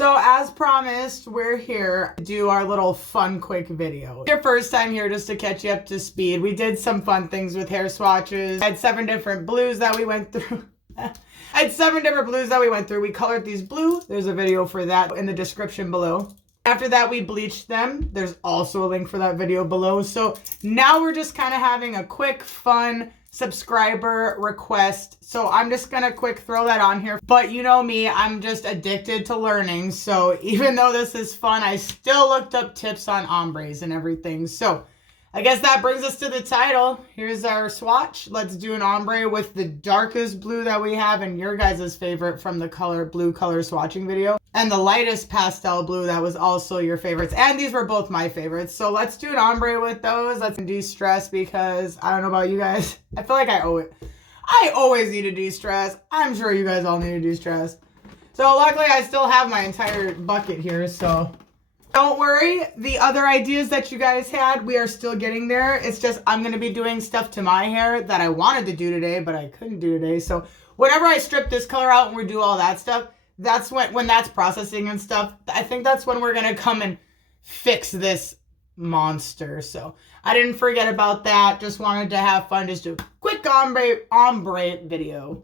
So as promised, we're here to do our little fun quick video. Your first time here, just to catch you up to speed. We did some fun things with hair swatches. I had 7 different blues that we went through. We colored these blue. There's a video for that in the description below. After that, we bleached them. There's also a link for that video below. So now we're just kind of having a quick, fun subscriber request. So I'm just gonna quick throw that on here. But you know me, I'm just addicted to learning. So even though this is fun, I still looked up tips on ombres and everything. So I guess that brings us to the title. Here's our swatch. Let's do an ombre with the darkest blue that we have and your guys' favorite from the blue color swatching video. And the lightest pastel blue that was also your favorites. And these were both my favorites. So let's do an ombre with those. Let's de-stress because I don't know about you guys. I feel like I owe it. I always need to de-stress. I'm sure you guys all need to de-stress. So luckily I still have my entire bucket here. So don't worry. The other ideas that you guys had, we are still getting there. It's just I'm going to be doing stuff to my hair that I wanted to do today, but I couldn't do today. So whenever I strip this color out and we do all that stuff, that's when that's processing and stuff, I think that's when we're going to come and fix this monster. So I didn't forget about that. Just wanted to have fun. Just do a quick ombre video.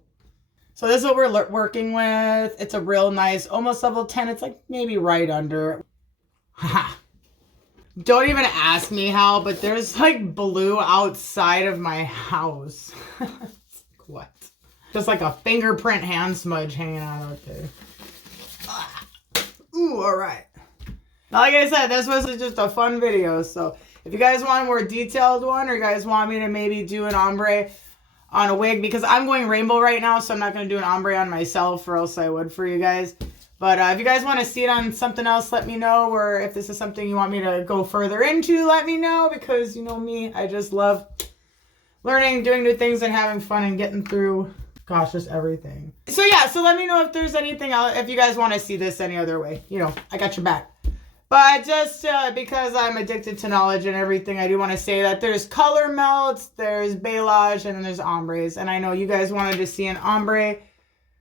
So this is what we're working with. It's a real nice, almost level 10. It's like maybe right under. Haha. Don't even ask me how, but there's like blue outside of my house. What? Just like a fingerprint hand smudge hanging out there. Ooh, all right. Like I said, this was just a fun video. So if you guys want a more detailed one, or you guys want me to maybe do an ombre on a wig, because I'm going rainbow right now, so I'm not going to do an ombre on myself, or else I would for you guys. But if you guys want to see it on something else, let me know. Or if this is something you want me to go further into, let me know. Because you know me, I just love learning, doing new things, and having fun, and getting through, gosh, just everything. So yeah, so let me know if there's anything else, if you guys want to see this any other way. You know, I got your back. But just because I'm addicted to knowledge and everything, I do want to say that there's color melts, there's balayage, and then there's ombres. And I know you guys wanted to see an ombre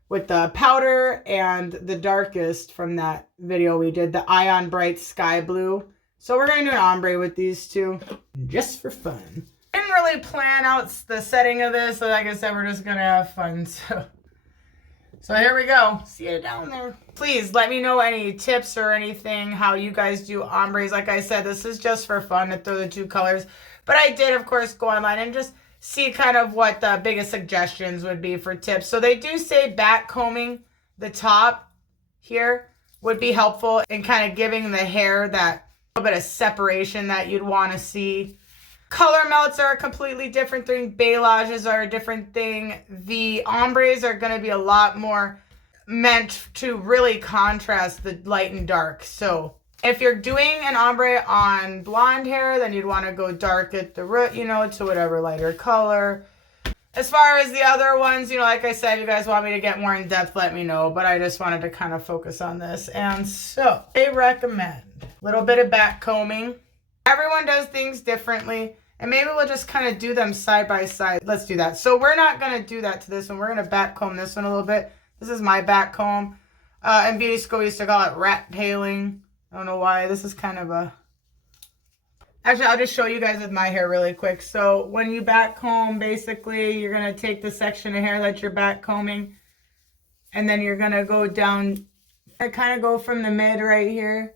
with the powder and the darkest from that video we did, the Ion Bright Sky Blue. So we're going to do an ombre with these two, just for fun. Didn't really plan out the setting of this, so like I said, we're just going to have fun. So here we go. See you down there. Please let me know any tips or anything, how you guys do ombres. Like I said, this is just for fun to throw the 2 colors. But I did, of course, go online and just see kind of what the biggest suggestions would be for tips. So they do say back combing the top here would be helpful in kind of giving the hair that little bit of separation that you'd want to see. Color melts are a completely different thing. Balages are a different thing. The ombres are going to be a lot more meant to really contrast the light and dark. So if you're doing an ombre on blonde hair, then you'd want to go dark at the root, you know, to whatever lighter color. As far as the other ones, you know, like I said, if you guys want me to get more in depth, let me know. But I just wanted to kind of focus on this. And so they recommend a little bit of back combing. Everyone does things differently. And maybe we'll just kind of do them side by side. Let's do that. So we're not going to do that to this one. We're going to back comb this one a little bit. This is my back comb. In beauty school, we used to call it rat tailing. I don't know why. This is kind of a... Actually, I'll just show you guys with my hair really quick. So when you back comb, basically, you're going to take the section of hair that you're back combing. And then you're going to go down. I kind of go from the mid right here.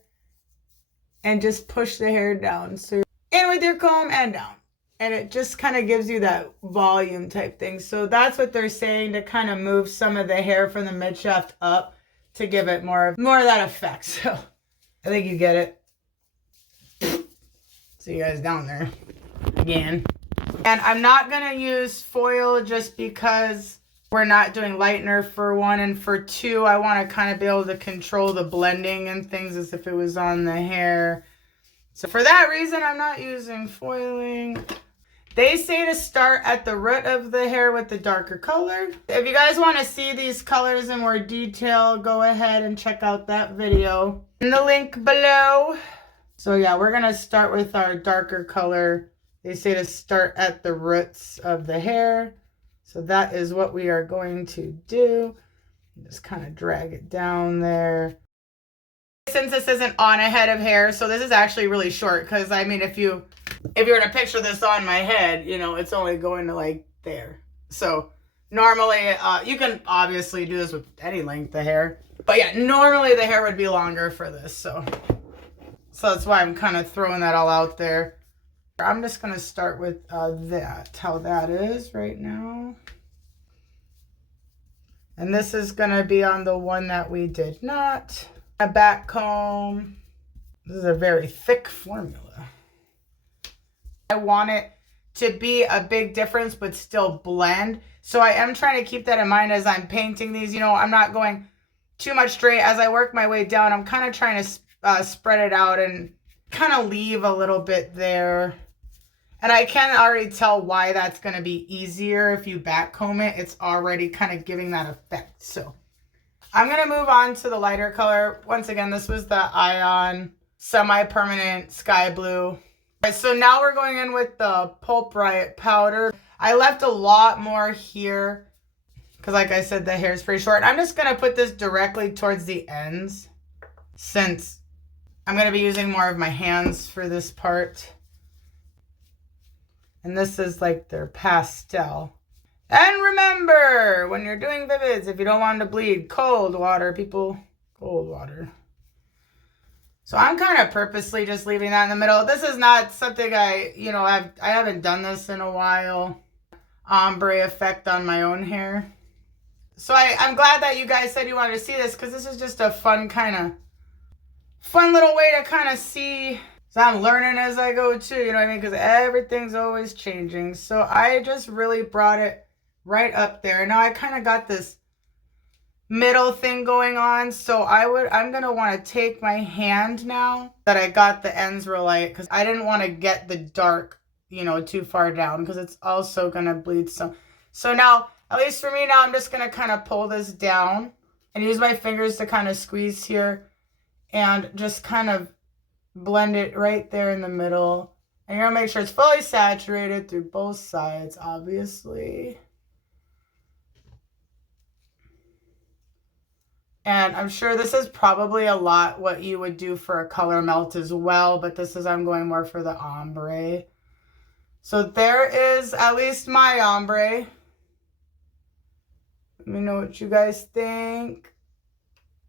And just push the hair down. So in with your comb and down. And it just kind of gives you that volume type thing. So that's what they're saying, to kind of move some of the hair from the mid shaft up to give it more of that effect. So I think you get it. See you guys down there again. And I'm not going to use foil just because we're not doing lightener for 1. And for 2, I want to kind of be able to control the blending and things as if it was on the hair. So for that reason, I'm not using foiling. They say to start at the root of the hair with the darker color. If you guys want to see these colors in more detail, go ahead and check out that video in the link below. So yeah, we're going to start with our darker color. They say to start at the roots of the hair. So that is what we are going to do. Just kind of drag it down there. Since this isn't on a head of hair, so this is actually really short, because I mean, if you were to picture this on my head, you know, it's only going to like there. So normally, you can obviously do this with any length of hair, but yeah, normally the hair would be longer for this. So that's why I'm kind of throwing that all out there. I'm just going to start with that, how that is right now. And this is going to be on the one that we did not. A back comb. This is a very thick formula. I want it to be a big difference, but still blend. So I am trying to keep that in mind as I'm painting these. You know, I'm not going too much straight. As I work my way down, I'm kind of trying to spread it out and kind of leave a little bit there. And I can already tell why that's going to be easier if you back comb it. It's already kind of giving that effect. So I'm going to move on to the lighter color. Once again, this was the Ion Semi-Permanent Sky Blue. Right, so now we're going in with the Pulp Riot powder. I left a lot more here because, like I said, the hair is pretty short. I'm just going to put this directly towards the ends since I'm going to be using more of my hands for this part. And this is like their pastel. And remember, when you're doing vivids, if you don't want to bleed, cold water, people, cold water. So I'm kind of purposely just leaving that in the middle. This is not something I haven't done this in a while. Ombre effect on my own hair. So I'm glad that you guys said you wanted to see this, because this is just a fun little way to kind of see. So I'm learning as I go too, you know what I mean? Because everything's always changing. So I just really brought it right up there. Now I kind of got this middle thing going on. So I'm going to want to take my hand now that I got the ends real light, because I didn't want to get the dark, you know, too far down, because it's also going to bleed some. So now, at least for me now, I'm just going to kind of pull this down and use my fingers to kind of squeeze here and just kind of blend it right there in the middle. And you're gonna make sure it's fully saturated through both sides, obviously. And I'm sure this is probably a lot what you would do for a color melt as well, but this is, I'm going more for the ombre. So there is at least my ombre. Let me know what you guys think.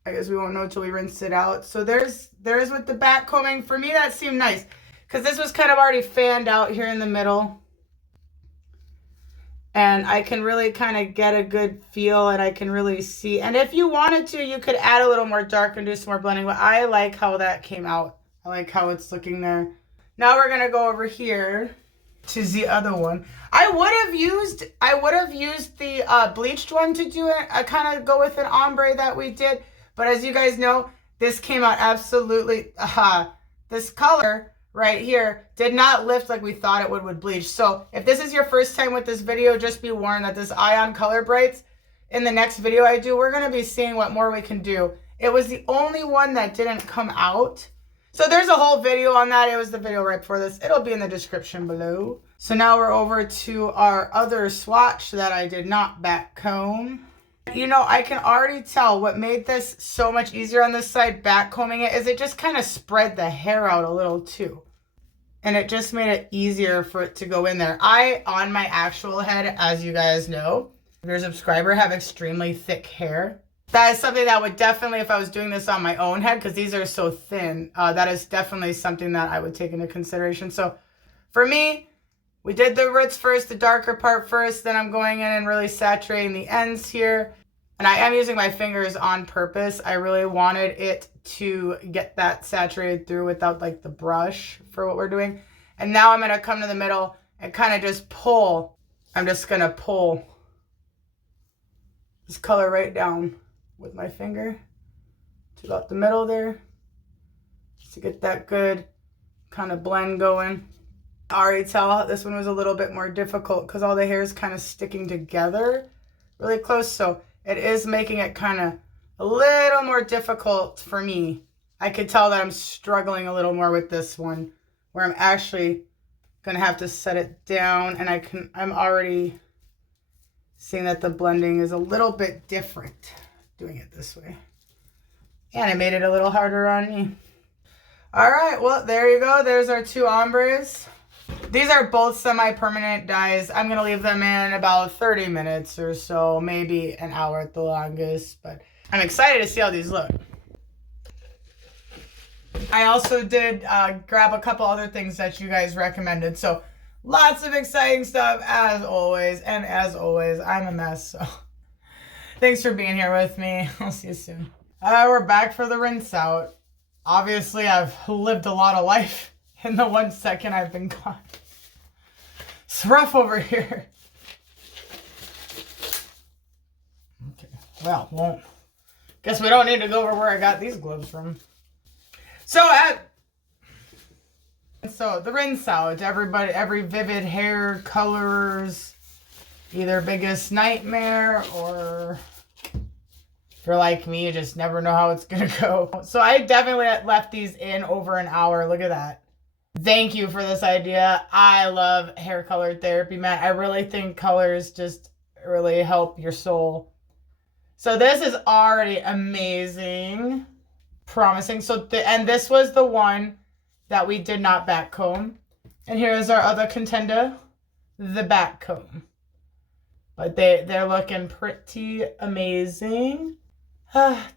I guess we won't know until we rinse it out. So there's with the back combing. For me, that seemed nice, because this was kind of already fanned out here in the middle. And I can really kind of get a good feel, and I can really see. And if you wanted to, you could add a little more dark and do some more blending. But I like how that came out. I like how it's looking there. Now we're going to go over here to the other one. I would have used the bleached one to do it. I kind of go with an ombre that we did. But as you guys know, this came out absolutely, this color right here did not lift like we thought it would with bleach. So if this is your first time with this video, just be warned that this Ion Color Brights, in the next video I do, we're going to be seeing what more we can do. It was the only one that didn't come out. So there's a whole video on that. It was the video right before this. It'll be in the description below. So now we're over to our other swatch that I did not back comb. You know, I can already tell what made this so much easier on this side, back combing it, is it just kind of spread the hair out a little too. And it just made it easier for it to go in there. On my actual head, as you guys know, if you're a subscriber, have extremely thick hair. That is something that would definitely, if I was doing this on my own head, because these are so thin, that is definitely something that I would take into consideration. So for me, we did the roots first, the darker part first, then I'm going in and really saturating the ends here. And I am using my fingers on purpose. I really wanted it to get that saturated through without like the brush for what we're doing. And now I'm going to come to the middle and kind of just pull. I'm just going to pull this color right down with my finger to about the middle there, just to get that good kind of blend going. I already tell this one was a little bit more difficult because all the hair is kind of sticking together really close. So it is making it kind of a little more difficult for me. I could tell that I'm struggling a little more with this one, where I'm actually going to have to set it down, and I'm already seeing that the blending is a little bit different doing it this way. And it made it a little harder on me. All right, well, there you go. There's our two ombres. These are both semi-permanent dyes. I'm going to leave them in about 30 minutes or so, maybe an hour at the longest. But I'm excited to see how these look. I also did grab a couple other things that you guys recommended. So lots of exciting stuff as always. And as always, I'm a mess. So thanks for being here with me. I'll see you soon. We're back for the rinse out. Obviously, I've lived a lot of life in the 1 second I've been gone. It's rough over here. Okay, well, guess we don't need to go over where I got these gloves from. So the rinse out, everybody, every vivid hair colors, either biggest nightmare or if you're like me, you just never know how it's gonna go. So I definitely left these in over an hour. Look at that. Thank you for this idea. I love hair color therapy, man. I really think colors just really help your soul. So this is already amazing. Promising. So and this was the one that we did not back comb. And here's our other contender, the back comb. But they're looking pretty amazing.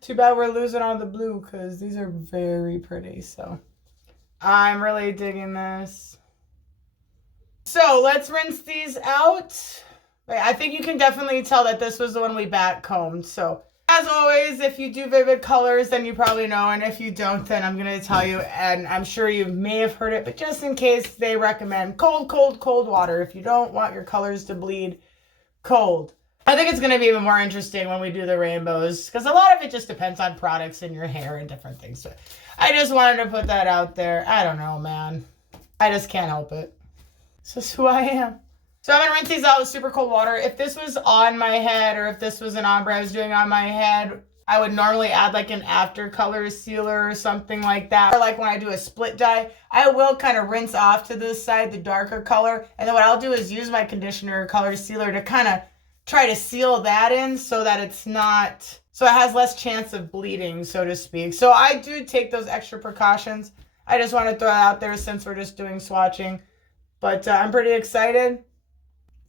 Too bad we're losing on the blue because these are very pretty. So I'm really digging this. So let's rinse these out. I think you can definitely tell that this was the one we back combed. So as always, if you do vivid colors, then you probably know. And if you don't, then I'm going to tell you. And I'm sure you may have heard it. But just in case, they recommend cold, cold, cold water. If you don't want your colors to bleed, cold. I think it's going to be even more interesting when we do the rainbows. Because a lot of it just depends on products in your hair and different things. So I just wanted to put that out there. I don't know, man. I just can't help it. This is who I am. So I'm going to rinse these out with super cold water. If this was on my head or if this was an ombre I was doing on my head, I would normally add like an after color sealer or something like that. Or like when I do a split dye, I will kind of rinse off to this side the darker color. And then what I'll do is use my conditioner color sealer to kind of try to seal that in so that it's not, so it has less chance of bleeding, so to speak. So I do take those extra precautions. I just want to throw it out there since we're just doing swatching. But I'm pretty excited.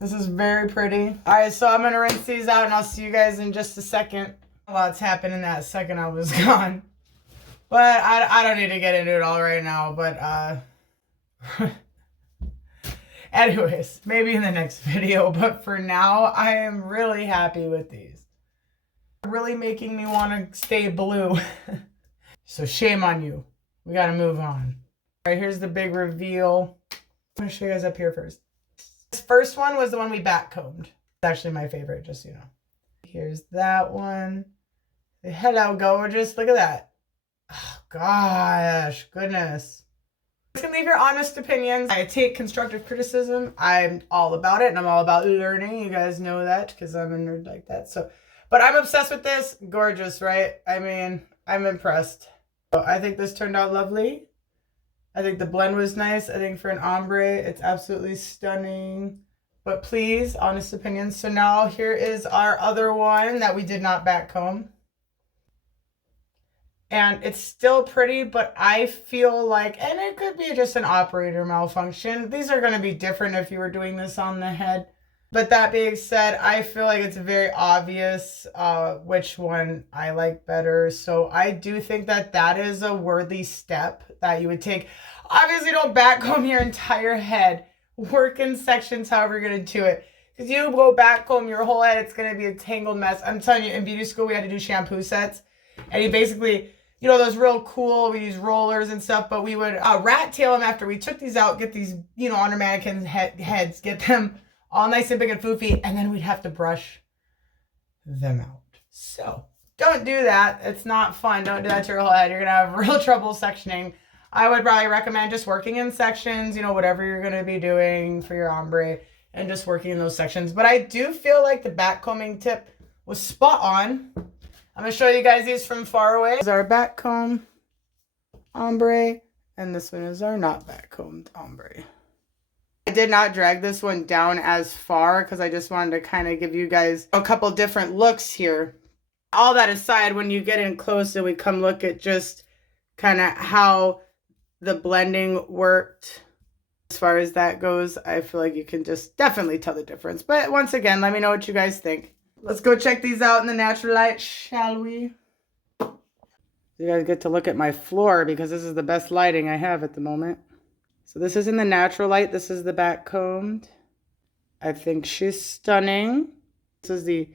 This is very pretty. All right, so I'm going to rinse these out and I'll see you guys in just a second. A lot's happened in that second I was gone. But I don't need to get into it all right now. But anyways, maybe in the next video. But for now, I am really happy with these. Really making me want to stay blue. So shame on you. We got to move on. All right, here's the big reveal. I'm going to show you guys up here first. This first one was the one we back combed. It's actually my favorite, just so you know. Here's that one. Hello, gorgeous. Look at that. Oh, gosh. Goodness. You can leave your honest opinions. I take constructive criticism. I'm all about it, and I'm all about learning. You guys know that because I'm a nerd like that. So, but I'm obsessed with this. Gorgeous, right? I mean, I'm impressed. So I think this turned out lovely. I think the blend was nice. I think for an ombre, it's absolutely stunning. But please, honest opinions. So now here is our other one that we did not back comb. And it's still pretty, but I feel like, and it could be just an operator malfunction. These are going to be different if you were doing this on the head. But that being said, I feel like it's very obvious which one I like better. So I do think that that is a worthy step that you would take. Obviously, don't back comb your entire head. Work in sections however you're going to do it. Because you go back comb your whole head, it's going to be a tangled mess. I'm telling you, in beauty school, we had to do shampoo sets. And you basically, you know, those real cool, we use rollers and stuff, but we would rat tail them after we took these out, get these, you know, under mannequin heads, get them all nice and big and foofy, and then we'd have to brush them out. So don't do that. It's not fun. Don't do that to your whole head. You're going to have real trouble sectioning. I would probably recommend just working in sections, you know, whatever you're going to be doing for your ombre and just working in those sections. But I do feel like the back combing tip was spot on. I'm going to show you guys these from far away. This is our back comb ombre, and this one is our not back combed ombre. I did not drag this one down as far because I just wanted to kind of give you guys a couple different looks here. all that aside, when you get in close and we come look at just kind of how the blending worked, as far as that goes, I feel like you can just definitely tell the difference. But once again, let me know what you guys think. Let's go check these out in the natural light, shall we? You guys get to look at my floor because this is the best lighting I have at the moment. So this is in the natural light. This is the back combed. I think she's stunning. This is the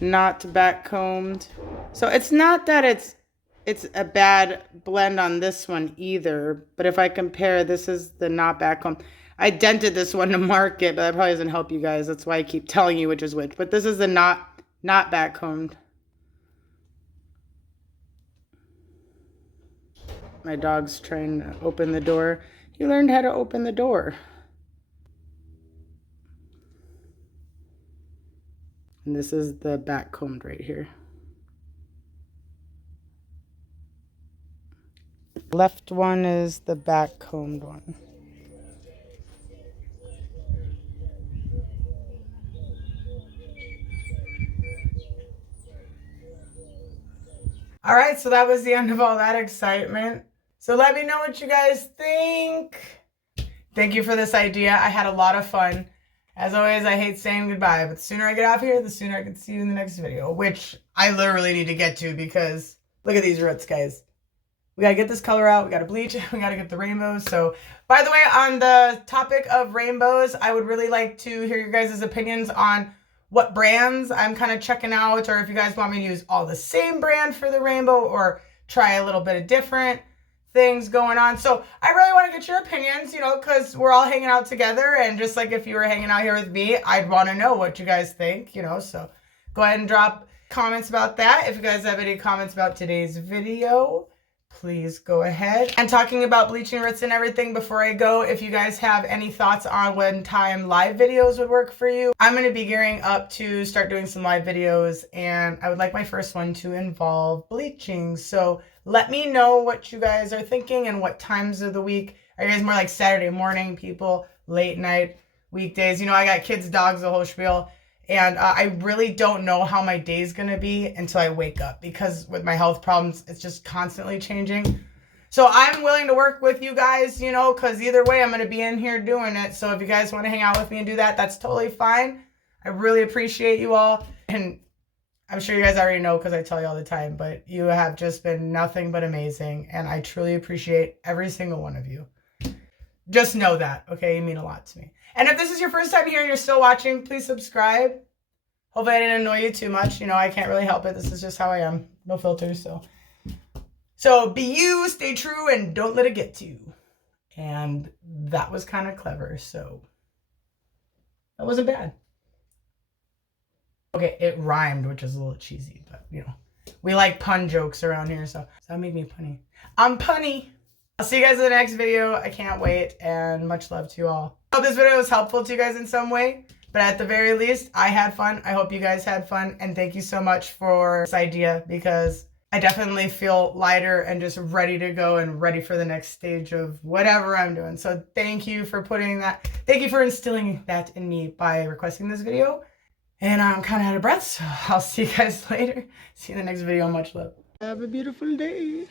not back combed. So it's not that it's a bad blend on this one either. But if I compare, this is the not back combed. I dented this one to mark it, but that probably doesn't help you guys. That's why I keep telling you which is which. But this is the not back combed. My dog's trying to open the door. He learned how to open the door. And this is the back combed right here. Left one is the back combed one. All right, so that was the end of all that excitement. So let me know what you guys think. Thank you for this idea. I had a lot of fun. As always, I hate saying goodbye, but the sooner I get off here, the sooner I can see you in the next video, which I literally need to get to because look at these roots, guys. We got to get this color out. We got to bleach it. We got to get the rainbows. So, by the way, on the topic of rainbows, I would really like to hear your guys' opinions on what brands I'm kind of checking out, or if you guys want me to use all the same brand for the rainbow or try a little bit of different things going on. So I really want to get your opinions, you know, because we're all hanging out together, and just like if you were hanging out here with me, I'd want to know what you guys think, you know. So go ahead and drop comments about that. If you guys have any comments about today's video, please go ahead. And talking about bleaching roots and everything, before I go, if you guys have any thoughts on when time live videos would work for you, I'm going to be gearing up to start doing some live videos, and I would like my first one to involve bleaching. So let me know what you guys are thinking and what times of the week. Are you guys more like Saturday morning people, late night, weekdays? You know, I got kids, dogs, the whole spiel. And I really don't know how my day's going to be until I wake up, because with my health problems, it's just constantly changing. So I'm willing to work with you guys, you know, because either way, I'm going to be in here doing it. So if you guys want to hang out with me and do that, that's totally fine. I really appreciate you all. And I'm sure you guys already know because I tell you all the time, but you have just been nothing but amazing. And I truly appreciate every single one of you. Just know that, okay? You mean a lot to me. And if this is your first time here and you're still watching, please subscribe. Hopefully I didn't annoy you too much. You know, I can't really help it. This is just how I am. No filters, So be you, stay true, and don't let it get to you. And that was kind of clever, so that wasn't bad. Okay, it rhymed, which is a little cheesy, but, you know, we like pun jokes around here, so that made me punny. I'm punny. I'll see you guys in the next video. I can't wait, and much love to you all. I hope this video was helpful to you guys in some way, but at the very least, I had fun. I hope you guys had fun, and thank you so much for this idea, because I definitely feel lighter and just ready to go and ready for the next stage of whatever I'm doing. So thank you for putting that, thank you for instilling that in me by requesting this video. And I'm kind of out of breath, so I'll see you guys later. See you in the next video. Much love. Have a beautiful day.